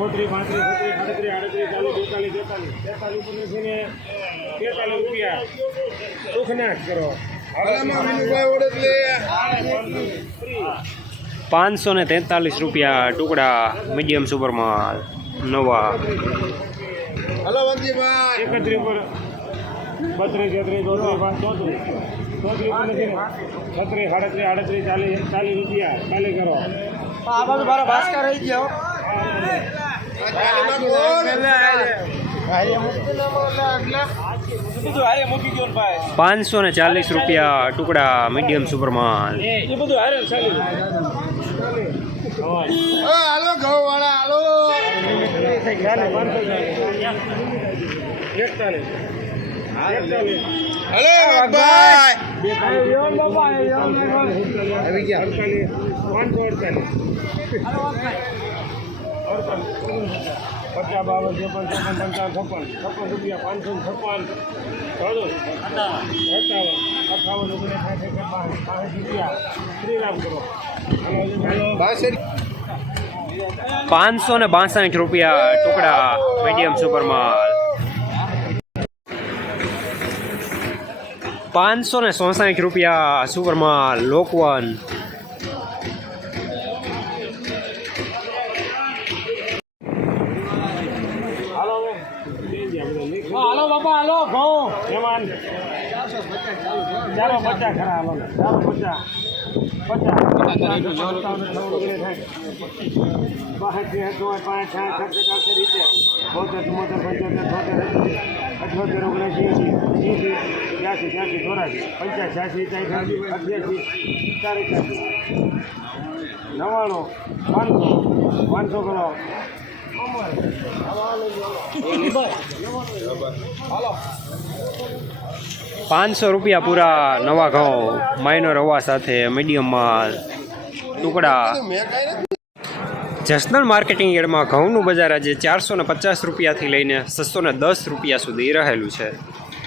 ચોત્રીસ પાંત્રીસ છત્રીસ સાડત્રીસ આડત્રીસ ચાલીસ બેતાલીસ તેતાલીસ તેતાલીસ ઉપર છે ને તેતાલીસ રૂપિયા. સુખનાશ કરો. પાંચસો ને તેતાલીસ રૂપિયા ટુકડા મીડિયમ સુપરમાં નવા. હલો એકત્રીસ પર બત્રીસ છત્રીસ ચોત્રીસ પાંચ ચોત્રીસ. ચોત્રીસ નથી ને છત્રીસ સાડત્રીસ આડત્રીસ ચાલીસ ચાલીસ રૂપિયા. ચાલીસ કરો. આ બાજુ મારા ભાસ્કર રહી ગયો બીજું હારે મૂકી ગયો ને ભાઈ પાંચસો ને ચાલીસ રૂપિયા ટુકડા મીડિયમ હલો ભાઈ આવી પાંચસો અડતાલીસ પચાસ બાવન ત્રેપન ચોપન પંચાવન છપ્પન. છપ્પન રૂપિયા પાંચસો ને છપ્પન. એકાવન અઠાવન ઓગણીસ સાઠ બાસઠ રૂપિયા. શ્રીરામ કરો. પાંચસો ને બાસઠ રૂપિયા ટુકડા મીડિયમ સુપરમાં પાંચસો ને સોસાઠ રૂપિયા સુપરમાં લોકવન હાલો બાપા હાલો ઘઉં મહેમાન ચાલો પચાસ ખરા હાલો ચાલો પચાસ નવ્વાણું પાંચસો પાંચસો કરો પાંચસો રૂપિયા પૂરા નવા ઘઉં માઇનો રવા સાથે મીડિયમમાં ટુકડા. જસનલ માર્કેટિંગ યાર્ડમાં ઘઉંનું બજાર આજે ચારસો ને પચાસ રૂપિયાથી લઈને છસો ને દસ રૂપિયા સુધી રહેલું છે.